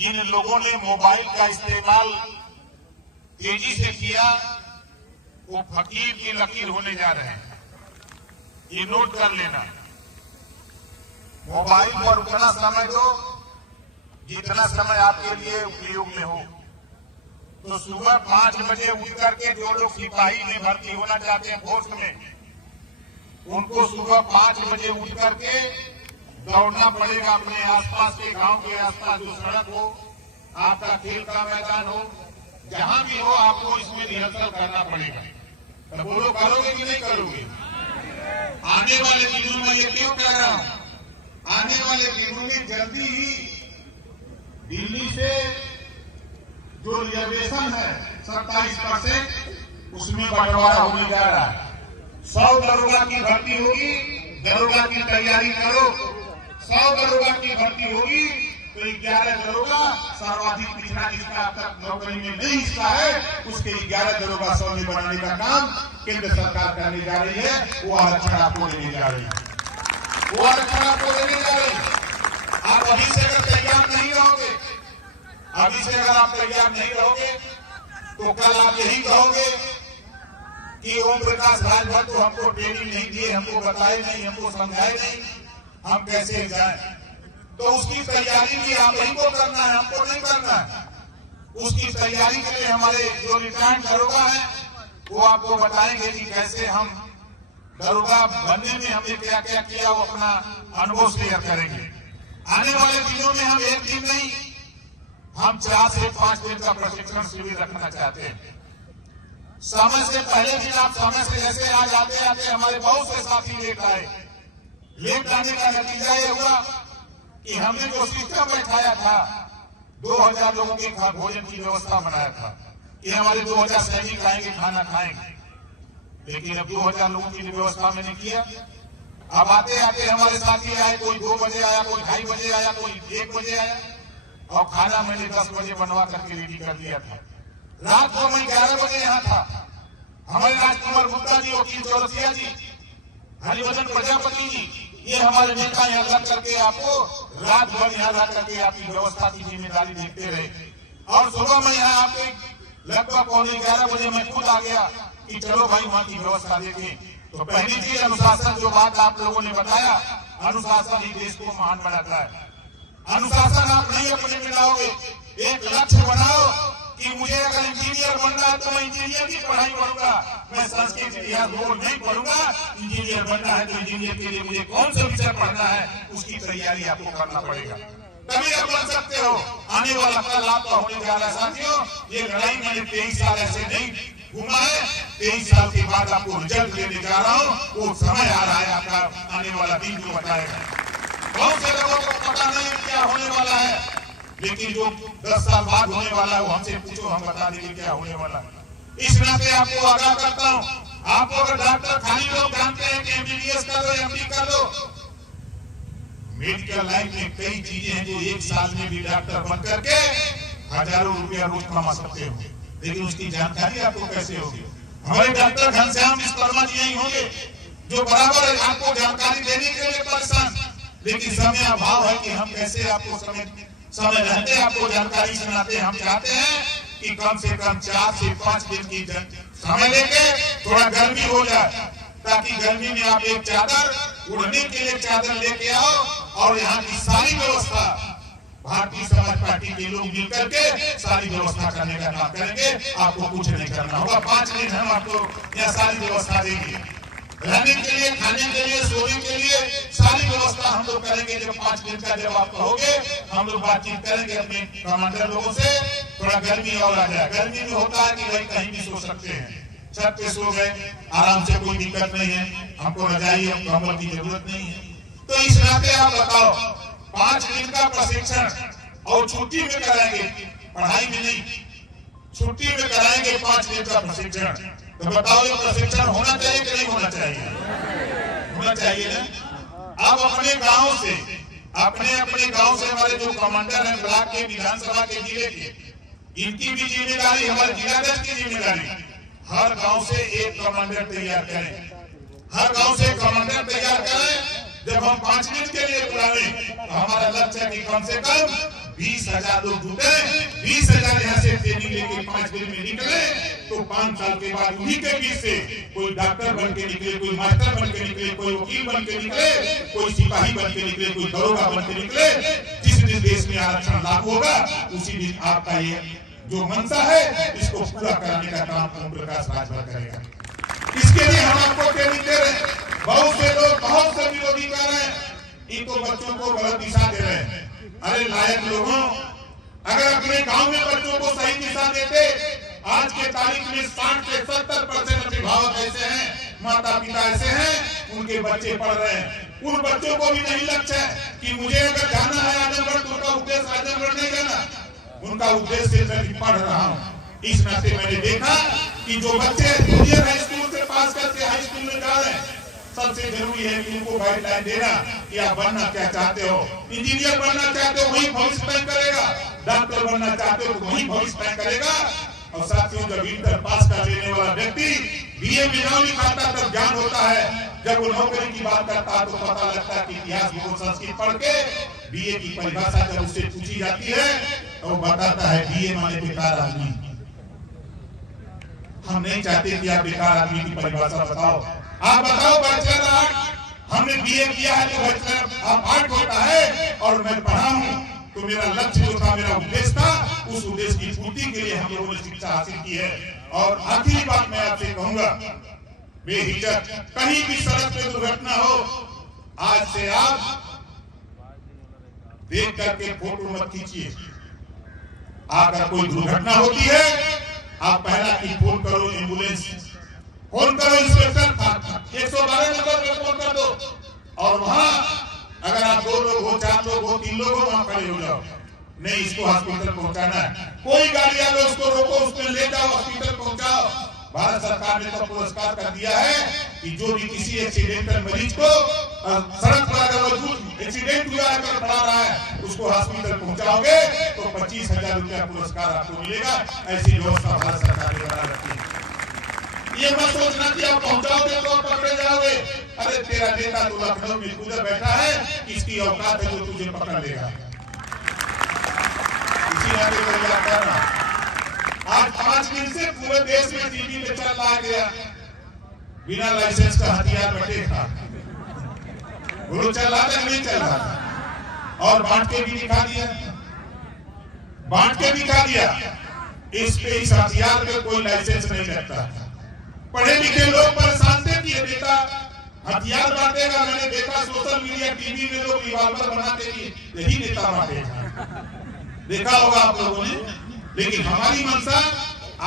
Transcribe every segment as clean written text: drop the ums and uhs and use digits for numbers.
जिन लोगों ने मोबाइल का इस्तेमाल तेजी से किया वो फकीर की लकीर होने जा रहे हैं। ये नोट कर लेना। मोबाइल पर उतना समय दो जितना समय आपके लिए उपयोग में हो। तो सुबह 5 बजे उठ करके जो लोग सिपाही में भर्ती होना चाहते हैं पोस्ट में, उनको सुबह 5 बजे उठ करके दौड़ना पड़ेगा। अपने आसपास के गांव के आसपास जो सड़क हो, आपका खेल का मैदान हो, जहां भी हो, आपको इसमें रिहर्सल करना पड़ेगा। तो बोलो, करोगे कि नहीं करोगे? आने वाले दिनों में ये क्यों कह रहा हूं? आने वाले दिनों में जल्दी ही दिल्ली से जो रिजर्वेशन है 27%, उसमें बंटवारा होने जा रहा है। 100 दरोगा की भर्ती होगी, दरोगा की तैयारी करो। 100 दरोगा की भर्ती होगी तो 11 दरोगा सर्वाधिक पिछड़ा जिसका अब तक नौकरी में नहीं हिस्सा है, उसके 11 दरोगा 100 में बनाने का काम केंद्र सरकार करने जा रही है। वो आरक्षण आपको देने जा रही है। वो आरक्षण आपको देने जा रही है। आप अभी से अगर तैयार नहीं रहोगे, अभी से अगर आप तैयार नहीं रहोगे तो कल आप यही कहोगे कि ओम प्रकाश राजभर तो हमको ट्रेनिंग नहीं दिए, हमको बताए नहीं, हमको समझाए नहीं, हम कैसे जाएं। तो उसकी तैयारी भी आप ही को करना है, हमको नहीं करना है। उसकी तैयारी के लिए हमारे जो रिटायर्ड दरोगा है वो आपको बताएंगे कि कैसे हम दरोगा बनने में हमने क्या क्या किया, वो अपना अनुभव शेयर करेंगे। आने वाले दिनों में हम एक दिन नहीं, हम 4 से 5 दिन का प्रशिक्षण शिविर रखना चाहते हैं। समय से पहले दिन आप समय से जैसे आज आते आते हमारे बहुत से साथी लेट आए। लेट आने का नतीजा ये हुआ कि हमने जो सिस्टम बैठाया था, 2000 लोगों के भोजन की व्यवस्था बनाया था कि हमारे 2000 सैनिक आएंगे, खाना खाएंगे, लेकिन अब 2000 लोगों की व्यवस्था मैंने किया। अब आते आते हमारे साथी आए, कोई 2 बजे आया, कोई 2:30 बजे आया, कोई 1 बजे आया, और खाना मैंने 10 बजे बनवा करके रेडी कर दिया था। रात को मैं 11 बजे यहाँ था। हमारे राजकुमार गुप्ता जी, वकील चौरसिया जी, हरिभजन प्रजापति जी, ये हमारे नेता यहाँ लग करके आपको रात भर यहाँ लग करके आपकी व्यवस्था की जिम्मेदारी देखते रहे। और सुबह में यहाँ आपके लगभग 11:15 बजे मैं खुद आ गया कि चलो भाई वहाँ की व्यवस्था देखें। तो पहली चीज अनुशासन, जो बात आप लोगों ने बताया, अनुशासन ही देश को महान बनाता है। अनुशासन आप नहीं अपने में लाओगे। एक लक्ष्य बनाओ कि मुझे अगर इंजीनियर बनना है तो मैं इंजीनियर की पढ़ाई पढ़ूंगा, मैं संस्कृत इतिहास भूगोल नहीं पढ़ूंगा। इंजीनियर बनना है तो इंजीनियर के लिए मुझे कौन सा विषय पढ़ना है, उसकी तैयारी आपको करना पड़ेगा, तभी आप बन सकते हो। आने वाला कल आपका होने जा रहा है साथियों। ये लड़ाई मैंने 23 साल ऐसे नहीं घूमा है। 23 साल के बाद आपको रिजल्ट देने जा रहा हूँ। वो समय आ रहा है आपका, आने वाला दिन जो बताएगा। बहुत से लोगों को पता नहीं क्या होने वाला है, लेकिन जो 10 साल बाद होने वाला है वो हमसे पूछो, हम बता देंगे क्या होने वाला है। इस नाते आपको आगाह करता हूँ, आपको अगर डॉक्टर खाली लोग जानते हैं कि MBBS कर लो, MD कर लो, मेडिकल लाइन में कई चीजें हैं जो 1 साल में भी डॉक्टर बन करके हजारों रुपया रोज कमा सकते हो, लेकिन उसकी जानकारी आपको कैसे होगी? हमारे डॉक्टर घनश्याम विश्वकर्मा जी यही होंगे जो बराबर आपको जानकारी देने के लिए परेशान, लेकिन समय अभाव है कि हम कैसे आपको समय रहते आपको जानकारी सुनाते। हम चाहते हैं कि कम से कम 4 से 5 दिन की समय लेके थोड़ा गर्मी हो जाए, ताकि गर्मी में आप एक चादर उड़ने के लिए चादर लेके आओ, और यहाँ की सारी व्यवस्था भारतीय समाज पार्टी के लोग मिल करके सारी व्यवस्था करने का काम करेंगे। आपको कुछ नहीं करना होगा। 5 दिन हम आपको यहाँ सारी व्यवस्था देंगे, रहने के लिए, खाने के लिए, सोने के लिए सारी व्यवस्था हम लोग करेंगे। जब 5 दिन का जब आप कहोगे, हम लोग बातचीत करेंगे अपने कमांडर लोगों से। थोड़ा गर्मी और आ जाए। गर्मी में होता है कि भाई कहीं भी सो सकते हैं, छत पे सो गए आराम से, कोई दिक्कत नहीं है, हमको रजाई और कंबल की जरूरत नहीं है। तो इस नाते आप बताओ, 5 दिन का प्रशिक्षण और छुट्टी में कराएंगे, पढ़ाई में नहीं, छुट्टी में कराएंगे 5 दिन का प्रशिक्षण। तो बताओ ये प्रशिक्षण होना चाहिए कि नहीं होना चाहिए? होना चाहिए ना। अब अपने गांव से, अपने गांव से हमारे जो कमांडर हैं ब्लॉक के, विधानसभा के, जिले के, इनकी भी जिम्मेदारी, हमारे जिलाध्यक्ष की जिम्मेदारी, हर गांव से एक कमांडर तैयार करें। हर गांव से कमांडर तैयार करें। जब हम 5 दिन के लिए बुलावे तो हमारा लक्ष्य है कि कम से कम 20,000 लोग जुटे, 20,000 यहाँ से ट्रेनिंग लेके 5 दिन में निकले, तो 5 साल के बाद उन्हीं के बीच से कोई डॉक्टर बन के निकले, कोई मास्टर बन के निकले, कोई वकील बन के निकले, कोई सिपाही बन के निकले, कोई दरोगा बन के निकले। जिस दिन देश में आरक्षण लागू होगा उसी दिन आपका ये जो मंशा है इसको पूरा कराने का काम ओम प्रकाश राजभर करेगा। इसके लिए हम आपको ट्रेनिंग दे रहे हैं। बहुत से लोग, बहुत से विरोधी कर रहे हैं, इनको बच्चों को गलत दिशा दे रहे हैं। अरे लायक लोगों, अगर अपने गांव में बच्चों को सही दिशा देते, आज के तारीख में 60 से 70% अभिभावक ऐसे हैं, माता पिता ऐसे हैं, उनके बच्चे पढ़ रहे हैं। उन बच्चों को भी नहीं लक्ष्य है कि मुझे अगर जाना है आजमगढ़ तो उनका उद्देश्य आजमगढ़ नहीं जाना, उनका उद्देश्य मैं पढ़ रहा हूँ। इस नाते मैंने देखा कि जो बच्चे जूनियर हाई स्कूल से पास करके हाई स्कूल में जा रहे हैं, सबसे जरूरी है कि उनको गाइडलाइन देना कि आप बनना क्या चाहते हो। इंजीनियर बनना चाहते हो वही भविष्य तय करेगा, डॉक्टर बनना चाहते हो तो वही भविष्य तय करेगा। और साथियों, जब इंटर पास कर लेने वाला व्यक्ति बीए में नाम लिखाता तब ज्ञान होता है, जब वो नौकरी की बात करता है तो पता लगता है कि इतिहास भूगोल संस्कृत पढ़ के बीए की परिभाषा जब उससे पूछी जाती है तो वो बताता है बीए माने बेकार आदमी। हम नहीं चाहते कि आप बेकार आदमी की परिभाषा बताओ। आप बताओ बैचलर आर्ट, हमने बीए किया है तो बैचलर आर्ट होता है और मैं पढ़ा हूँ, तो मेरा लक्ष्य जो था, मेरा उद्देश्य था, उस उद्देश्य की पूर्ति के लिए हम लोगों ने शिक्षा हासिल की है। और आखिरी बात मैं आपसे कहूंगा, बेहिचक कहीं भी सड़क पे दुर्घटना हो, आज से आप देख करके फोटो मत खींचिए। अगर कोई दुर्घटना होती है, आप पहला की फोन करो, एम्बुलेंस फोन करो, इंस्पेक्टर 112 नंबर पे फोन कर दो, और वहां अगर आप 2 लोग हो, 4 लोग हो, 3 लोग हो, वहां खड़े हो जाओ। नहीं, इसको हॉस्पिटल पहुंचाना है, कोई गाड़ी आ लो उसको रोको, उसमें ले जाओ, हॉस्पिटल पहुंचाओ। भारत सरकार ने तो पुरस्कार कर दिया है कि जो भी किसी एक्सीडेंटल मरीज को सड़क पर अगर एक्सीडेंट हुआ है कर पड़ा रहा है, उसको हॉस्पिटल पहुंचाओगे तो 25,000 रुपया पुरस्कार आपको मिलेगा। ऐसी व्यवस्था भारत सरकार ने बना रखी है। ये मत सोचना कि आप पहुंचाओगे तो पकड़े जाओगे। अरे तेरा नेता तो लखनऊ में गुजर बैठा है, किसकी औकात है जो तुझे पकड़ लेगा। इसी नाते को याद करना, आज 5 दिन से पूरे देश में टीवी पे चल रहा गया बिना लाइसेंस का हथियार बटे था, वो चल रहा था नहीं चल रहा था, और बांट के भी दिखा दिया, बांट के दिखा दिया। इस पे इस हथियार पे कोई लाइसेंस नहीं लगता। पढ़े लिखे लोग परेशान थे कि ये नेता हथियार बांटेगा। मैंने देखा सोशल मीडिया, टीवी में लोग रिवॉल्वर बनाते कि यही नेता बांटेगा, देखा होगा आप लोगों ने। लेकिन हमारी मंशा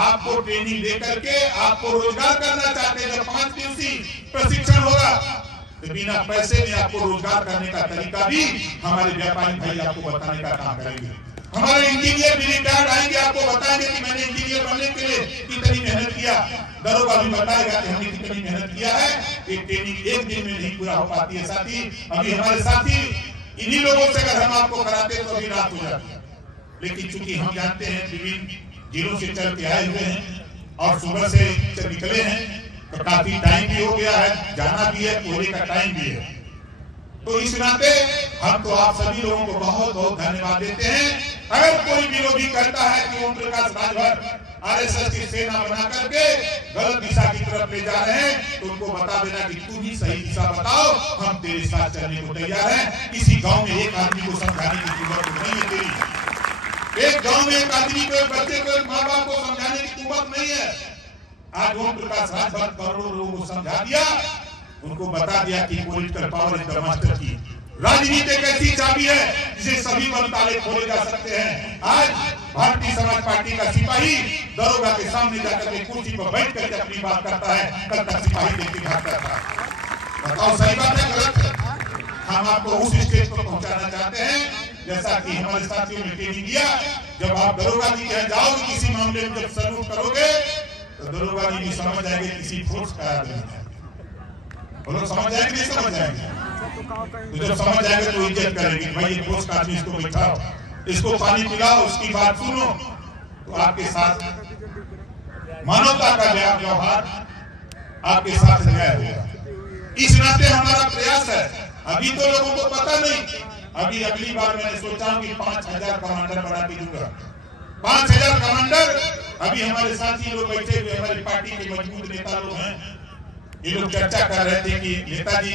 आपको ट्रेनिंग दे करके आपको रोजगार करना चाहते हैं। जब 5 दिवसीय प्रशिक्षण होगा तो बिना पैसे में आपको रोजगार करने का तरीका भी हमारे व्यापारी भाई आपको बताने का काम करेंगे। हमारे इंजीनियर भी रिटायर्ड आएंगे, आपको बताएंगे कि मैंने इंजीनियर बनने के लिए कितनी मेहनत किया। दरोगा भी बताएगा कि हमने कितनी मेहनत किया है। ये ट्रेनिंग एक दिन में नहीं पूरा हो पाती है साथी। अभी हमारे साथी इन्हीं लोगों से अगर हम आपको कराते तो अभी रात हो जाती। लेकिन चूंकि हम जानते हैं विभिन्न जिलों से चल के आए हुए हैं और सुबह से निकले हैं, तो काफी टाइम भी हो गया है, जाना भी है, कोहरे का टाइम भी है। तो इस नाते हम तो आप सभी लोगों को बहुत बहुत धन्यवाद देते हैं। अगर कोई विरोधी कहता है कि ओम प्रकाश राजभर आरएसएस की सेना बना करके गलत दिशा की तरफ ले जा रहे हैं, तो उनको बता देना कि तू ही सही दिशा बताओ, हम तेरे साथ चलने को तैयार हैं। किसी गांव में एक आदमी को समझाने की जरूरत नहीं है तेरी। एक गांव में एक आदमी को, एक बच्चे को, एक माँ बाप को समझाने की जरूरत नहीं है। आज ओम प्रकाश राजभर करोड़ों लोगों को समझा दिया, उनको बता दिया कि political power is the master की। राजनीति एक ऐसी चाबी है जिसे सभी बंद ताले खोले जा सकते हैं। आज भारतीय समाज पार्टी का सिपाही दरोगा के सामने जाकर के कुर्सी पर बैठ करके अपनी बात करता है, कल तक सिपाही देख के बात करता है। बताओ सही बात है गलत है? हम आपको उस स्टेज पर पहुंचाना चाहते हैं जैसा कि हमारे साथियों ने ट्रेनिंग दिया। जब आप दरोगा जी के जाओगे किसी मामले में, जब सलूट करोगे तो दरोगा जी भी समझ जाएंगे किसी फोर्स का आदमी है। वो लोग समझ जाएंगे, नहीं समझ जाएंगे? तो जब समझ जाएंगे तो इज्जत करेंगे, भाई ये पोस्ट का आदमी, इसको बैठाओ, इसको पानी पिलाओ, उसकी बात सुनो, तो आपके साथ मानवता का व्यवहार आपके साथ न्याय होगा। इस नाते हमारा प्रयास है। अभी तो लोगों को पता नहीं, अभी अगली बार मैंने सोचा हूं कि 5000 कमांडर बढ़ा के दूंगा। 5000 कमांडर। अभी हमारे साथी लोग बैठे हुए हमारी पार्टी के मजबूत नेता लोग हैं, ये लोग चर्चा कर रहे थे कि नेताजी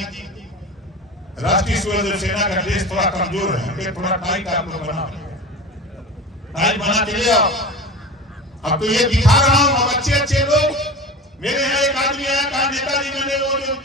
राष्ट्रीय स्वयं सेना का ड्रेस थोड़ा कमजोर है, थोड़ा टाइट आप लोग टाइट बना के ले आओ। अब तो ये दिखा रहा हूं, अब अच्छे लोग। मेरे यहाँ एक आदमी आया, कहा नेताजी मैंने वो जो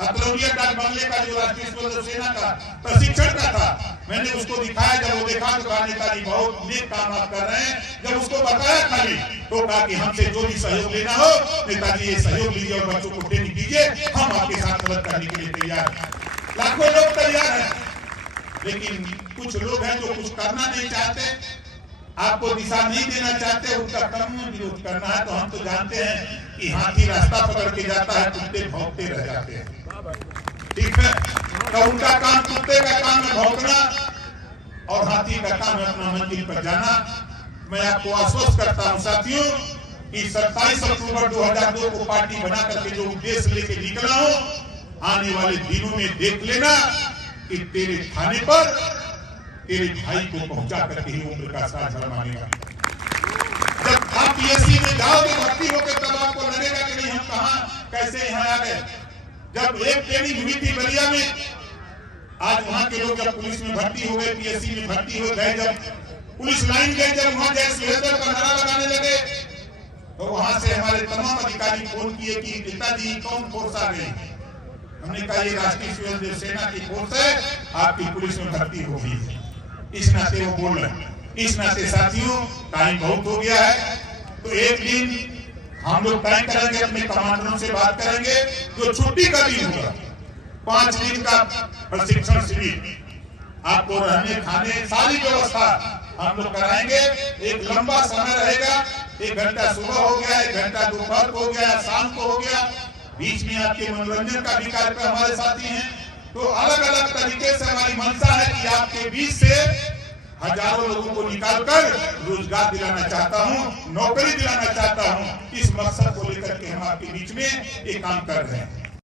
अतरौलिया डाक बंगले का जो राष्ट्रीय स्वयं सेना का प्रशिक्षण का था, मैंने उसको दिखाया। जब वो देखा तो कहा नेताजी बहुत नेक काम आप कर रहे हैं। जब उसको बताया खाली तो कहा कि हमसे जो भी सहयोग लेना हो नेताजी ये सहयोग लीजिए और बच्चों को ट्रेनिंग दीजिए, हम आपके साथ मदद करने के लिए तैयार हैं। लाखों लोग तैयार हैं, लेकिन कुछ लोग हैं जो कुछ करना नहीं चाहते, आपको दिशा नहीं देना चाहते, उनका कर्म विरोध करना है। तो हम तो जानते हैं कि हाथी रास्ता पकड़ के जाता है, कुत्ते भौंकते रह जाते हैं, ठीक है। तो उनका काम, कुत्ते का काम है भौंकना और हाथी का काम है अपना मंजिल पर जाना। मैं आपको आश्वस्त करता हूं साथियों कि 27 अक्टूबर 2002 को पार्टी बना करके जो उद्देश्य लेके निकला हूं, आने वाले दिनों में देख लेना कि तेरे थाने पर तेरे भाई को पहुंचा करके ही उम्र का साझा मांगेगा। जब आप पीएससी में जाओगे भर्ती होकर, तब आपको लगेगा कि नहीं हम कहां कैसे यहाँ आ गए। जब एक ट्रेनिंग हुई थी बलिया में, आज वहां के लोग जब पुलिस में भर्ती हो गए, पीएससी में भर्ती हो गए, जब पुलिस लाइन गए, जब वहां जय सुहेलदेव का नारा लगाने लगे, तो वहां से हमारे तमाम अधिकारी फोन किए कि नेताजी कौन फोर्स आ गई। हमने कहा ये राष्ट्रीय स्वयं सेना की फोर्स है, आपकी पुलिस में भर्ती होगी। इस नाते वो बोल रहे हैं। इस नाते साथियों टाइम बहुत हो गया है, तो एक दिन हम लोग तय करेंगे, अपने कमांडरों से बात करेंगे, जो छुट्टी का दिन होगा 5 दिन का प्रशिक्षण शिविर, आपको रहने खाने सारी व्यवस्था हम लोग कराएंगे। एक लंबा समय रहेगा, 1 घंटा सुबह हो गया, 1 घंटा दोपहर को हो गया, शाम को हो गया, बीच में आपके मनोरंजन का भी कार्यक्रम हमारे साथी हैं। तो अलग अलग तरीके से हमारी मंशा है कि आपके बीच से हजारों लोगों को निकालकर रोजगार दिलाना चाहता हूं, नौकरी दिलाना चाहता हूं। इस मकसद को लेकर के हम आपके बीच में ये काम कर रहे हैं।